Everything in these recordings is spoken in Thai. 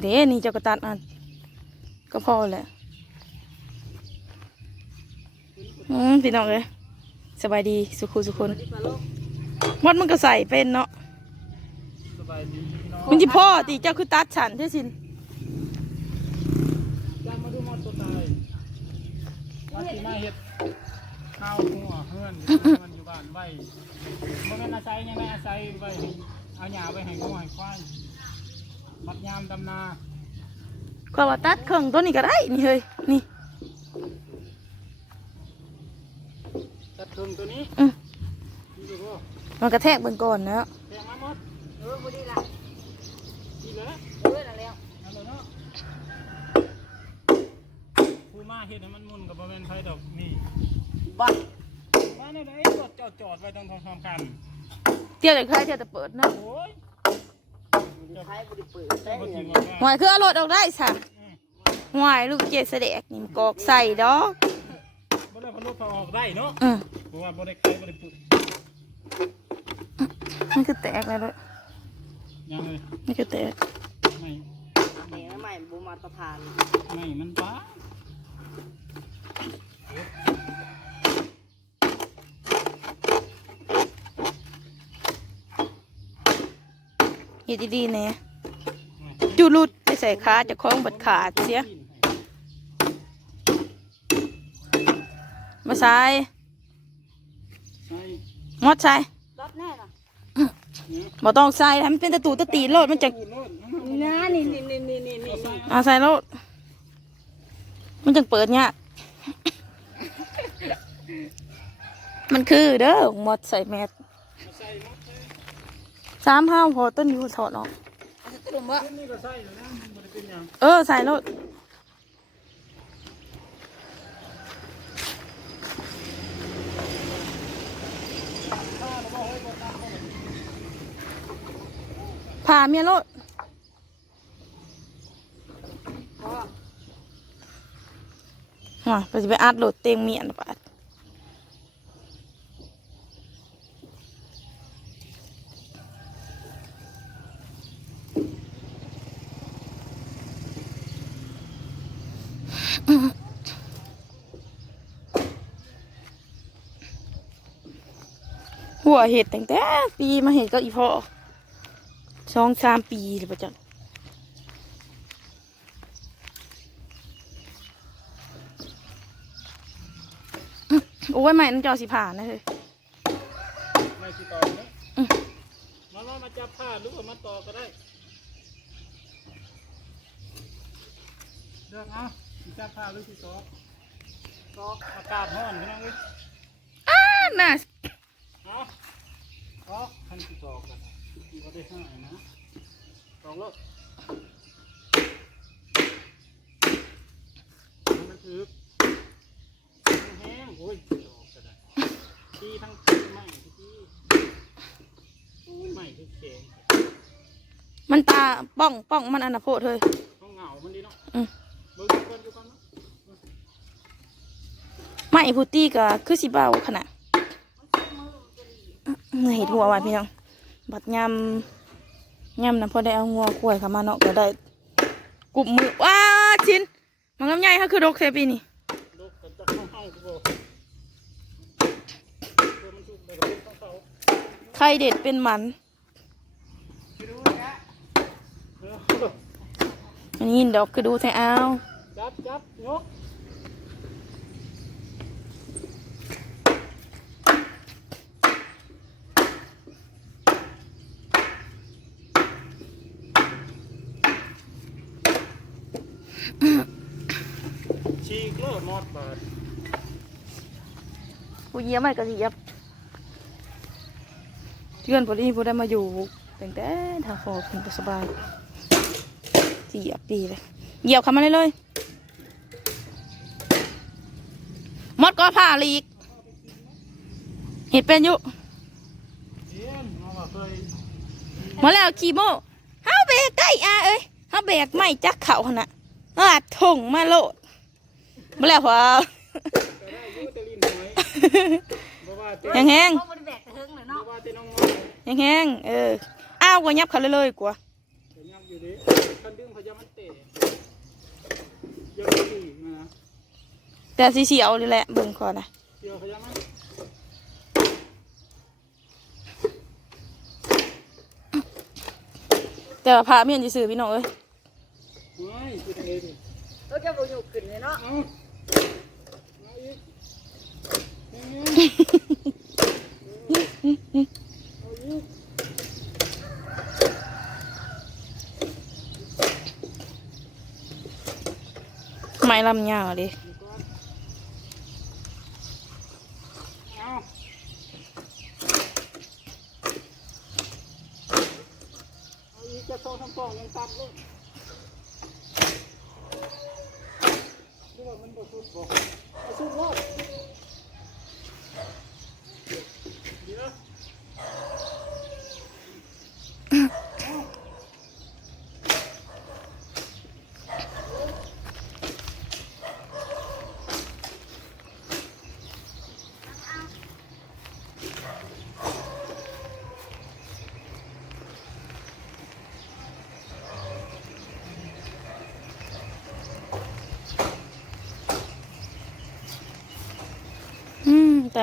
เด้นี่เจ้าก็ตัดอันก็พอแหละอืมพี่น้องเลยสบายดีสุขุสุคนมดมันก็ใส่เป็นเนาะสบายดีพี่น้องมันจิพ่อตีเจ้าคือตัดฉันใช่สินย่างมาดูมอดตัวตายว่าสิมาเฮ็ดข้าวหัวเฮือนมันอยู่บ้านไว้บ่แม่นอาศัยยังไงอาศัยไว้ให้ เอาหญ้าไว้ให้งัวให้ควายมัดยามดำนาก็ว่าตัดเครื่องตัวนี้ก็ได้นี่เฮ้ยนี่ตัดเครื่องตัวนี้อืมนี่ดูบ่มันกระแทกเบิ่งก่อนนะแทงมาหมดเออบ่ดีละดีเลยเออนั่นแล้วเอาเลยเนาะผู้มาเฮ็ดให้มันหมุนกับบ่แม่นไผดอกนี่บ่ว่าแนวใดรถจอดจอดไว้ตรงทางๆกันเที่ยวแต่ใครเที่ยวแต่เปิดนะโอ้ยใช้บ่ได้เปิดเจ้าใช้บ่เนี่สิยว่าหวายคือเอารถออกได้สะอืมหวายลูกเจดเสด็จนี่มันกอกใส่ดอกบ่ได้พลุพอออกได้เนาะอืมเพราะว่าบ่ได้ไข่บ่ได้ปุ๋ยมันคือแตกเลยด้วยยังเลยมันคือแตกไม่แหน่ใหม่บ่มาตรฐานไม่มันบ้า เฮ็ดดีๆแหน่จูรุดไปใส่ขาเจะคล้าของบัดขาดเสียมาใส่ใช่มดใส่รับแน่น่ะเนี่ยบ่ต้องใส่ให้มันเป็นตะตูตะตีโลดมันจะพูดโลดนี่นะนี่นี่นี่นี่นี่นี่นี่เอาใส่โลดมันจึงเปิดเนี่ยากมันคือเด้อมดใส่แมสใส่หมดเลย สามห้าวพอต้นอยู่ถอดออกเอาสักกลุ่มบ่ขึ้นนี่ก็ใส่แล้วนะมันบ่ได้เป็นหยังเออใส่โลดผ่าเมียโลดอ๋อมาไปสิไปอัดโหลดเตียงเมียนปา หัวเห็ดตั้งแต่ปีมาเห็ดก็อีพ่อสองสามปีหรือเปล่าจ๊ะโอ้ยใหม่นั่นจอสิผ่านนะเฮ้ยไม่สิต่อเนาะอืมมาลองมาจับผ้าหรือว่ามาต่อก็ได้เลือกเอาสิจับผ้าหรือสิต่อต่ออากาศร้อนพี่น้องเอ้ยอ้าน่ะเอาเอาคันสิต่อกันบ่ได้ให้นะต่อแล้วมันถือแห้งๆโอ้ยดอกก็ได้ที่ทั้งที่ไม้ที่โอ้ยไม้คือแข็งมันตาป้องป้องมันอันนะโพดเฮ้ยต้องเหงามันดีเนาะอืมเบิ่งก่อนอยู่ก่อนเนาะไม่พุตตี้ก็คือสิเบาขนาด เห็ดหัวไว้พี่น้อง บัดยำยำนะพอได้เอางัวกล้วยเข้ามาเนาะก็ได้กลุ่มมือว้าชิ้นมันลำไยเขาคือดกเซปีนี่ไข่เด็ดเป็นมันอออันนี้ดอกคือดูแท้เอาจับจับยก ฉีกเลิกมอดบาดผู้เยี่ยมไม่ก็สิเยียบเพื่อนพอดีพอได้มาอยู่ตั้งแต่ทางฟอเพิ่นก็สบายเหยียบดีเลยเหยียบเข้ามาเลยเลยมดก็ผ่าลีกเห็ดเป็นอยู่เอ็นเอาว่าเคยมาแล้วขี่โม่เฮาเบรกได้อาเอ้ยเฮาเบรกไม่จักเข่าหั่นน่ะอาถงมาโลด มาแล้วพอแต่ได้อยูแตะลินหอยบ่ว่าแต่แห้งเขาบ่ได้แบกแต่เฮิงเลยบ่เนาะว่าแต่น้องน้อยๆแห้งๆเออ อ้าวกว่ายับเขาเลยๆกว่าแต่ยังอยู่ดิคันดึงพยายามมันเตะเยอะสินะแต่สีเสียวนี่แหละเบิ่งก่อนนะเกี่ยวพยายามมันแต่ว่าพระเมียนสิซื้อพี่น้องเอ้ยไม่คือทางเองดิเราจะบ่อยู่ขึ้นเลยเนาะ ไม้ลำยาวดิเอาก่อนเอาเอาอีกจะโซ่ทั้งกล่องยังตัดเลยดูว่า มันบ่สุดบ่สุดรอด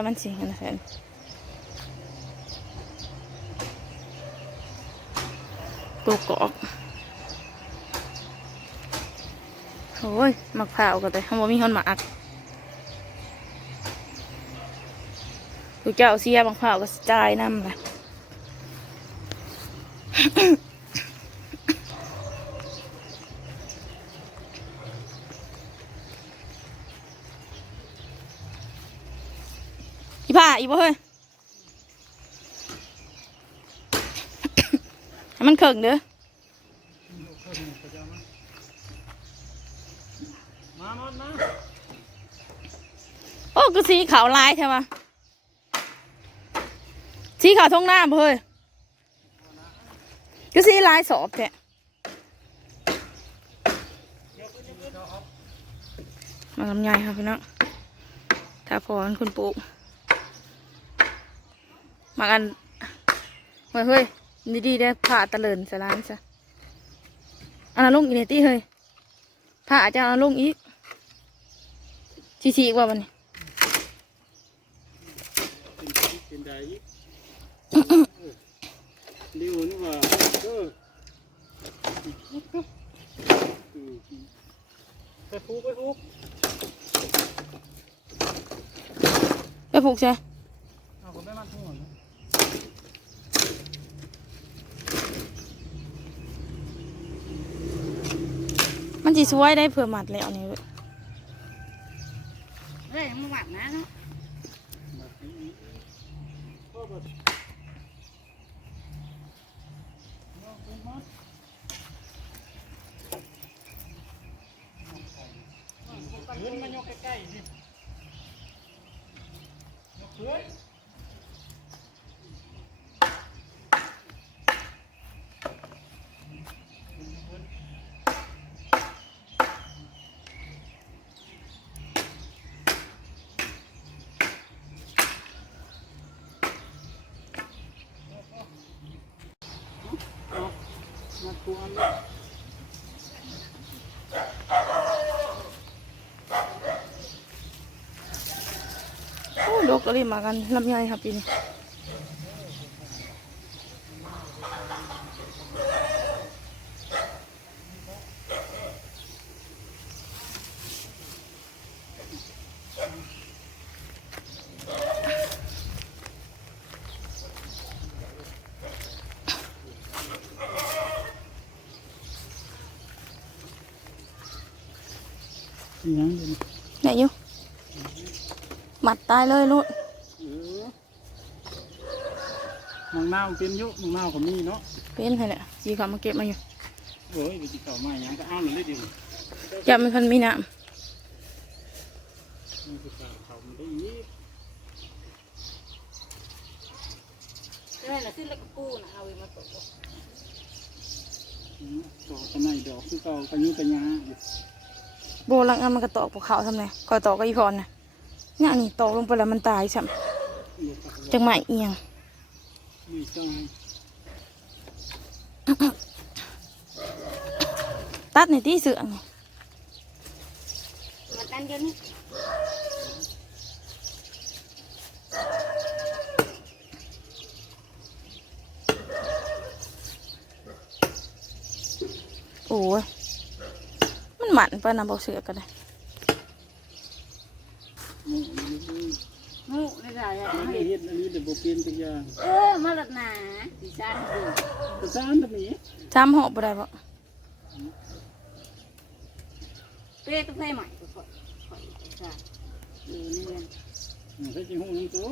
อืมแต่มันสิกันแสนตัวกอกโอ้ยมักเผาวก็แต่ทำว่ามีคนหมักกูเจ้าเสียมักเผาวก็สิจ่ายน้ำไป อีผ้าอีบ่เฮ้ยให้มันเข่งเด้อโอ้ก็สีขาวลายใช่ปะสีขาวทงหน้าบ่เฮ้ยก็สีลายสอบแท้มาลำไยครับพี่น้องถ้าพอมันคุณปลูก มากันเฮ้ยเฮ้ยดีๆได้ผ่าตะเลินสลานซะอันนั้นลงอีเนตี้เฮ้ยผ่าจะเอาลงอีกชีชีกว่ามันนี่เป็นไดริวนี่ว่าเออไปฟูไปฟูไปผูกใช่เอาคนได้มาทั้งหมด มันจีสวยได้เผื่อหมัดแล้วนี่เว้ยเฮ้ยมึงหวัดนะเนาะเลื่อนมายกใกล้ๆดิยกเลยมาทวน โอ้ดกก็รีบมากันลำไยครับปีนี้ ยังเดี๋ยวหนอยู่หมัดตายเลยลูกเออมังนาวเป็นอยุมังนาวก็มีเนาะเป็นไงเนี่ยจีเขามาเก็บมาอยู่โอ้ยไปจิเก่ามาหยังก็เอาหน่อยเลยดิมันจะมันพันมีน้จะเก่าเขามันได้อีกเฮ้ยน่ะซื้อแล้วก็กู้น่ะเอาไว้มาตกต่อกันในดอกคือเก่ากันยุ่งกันยาอยู่ำ โบลังอันมันกระตอกพวกเขาทำไงคอยตอกก็อีพรนะเนี่ยนี่ตอกลงไปแล้วมันตายสัมเดี๋ยวตักจังไหมเอียงมีจ้อยตัดในที่เสืองนี่มันตันเดียวนี้โอ้ยมัน หมันไปนะบอกเสือกันเลยงูในใจอะมันเฮ็ดอันนี้เดี๋ยวบ่เปลี่ยนทุกอย่างเออมาลัดหนาดิฉันดูภาษาอันนี้จำหอบอะไรบ่เป้ต้องใส่ใหม่ก็ค่อยค่อยใส่อยู่ในเรือนมันใช้จิงหูน้ำตัว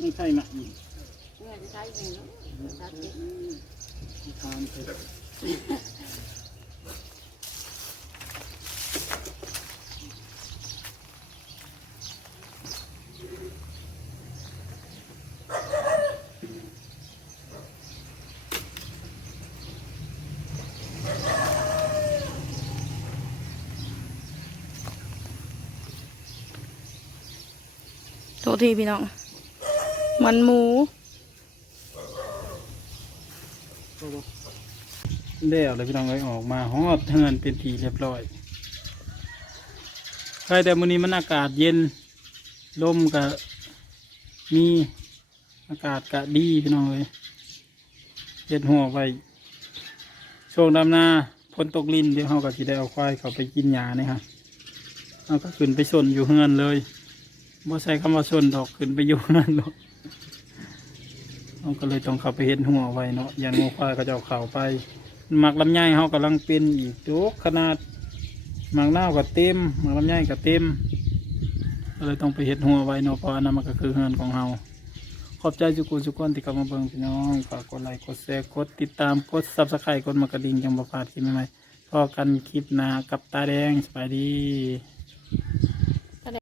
มันใช่หนักเมื่อจะใช้เงินแล้วตัดเก็บทานเสร็จ ทีพี่น้อง มันหมูเดี๋ยวเลยพี่น้องเอ้ยออกมาฮอดเฮือนเป็นทีเรียบร้อยใครแต่มื้อนี้มันอากาศเย็นลมก็มีอากาศก็ดีพี่น้องเอ้ยเฮ็ดหัวไว้ช่วงดำนาฝนตกลินเดี๋ยวเฮาก็สิได้เอาควายเขาไปกินหญ้านี่ครับเฮาก็ขึ้นไปชนอยู่เฮือนเลย บ่ใช้คำว่าชนดอกขึ้นไปอยู่นั่นหรอกเราก็เลยต้องเข้าไปเฮ็ดหัวไว้เนาะย่างงูควายก็จะเอาเข่าไปหมักลำไยเฮากำลังเป็นอีกทุกขนาดหมักนาก็เต็มหมักลำไยก็เต็มก็เลยต้องไปเฮ็ดหัวไว้เนาะเพราะอันนั้นมันก็คือเฮือนของเฮาขอบใจจุกุจุกคนที่เข้ามาเบิ่งพี่น้องฝากกดไลค์กดแชร์กดติดตามกดซับสไครต์กดมากระดิ่งจังบ่พลาดคลิปใหม่ๆพอกันคลิปหน้ากับตาแดงสบายดี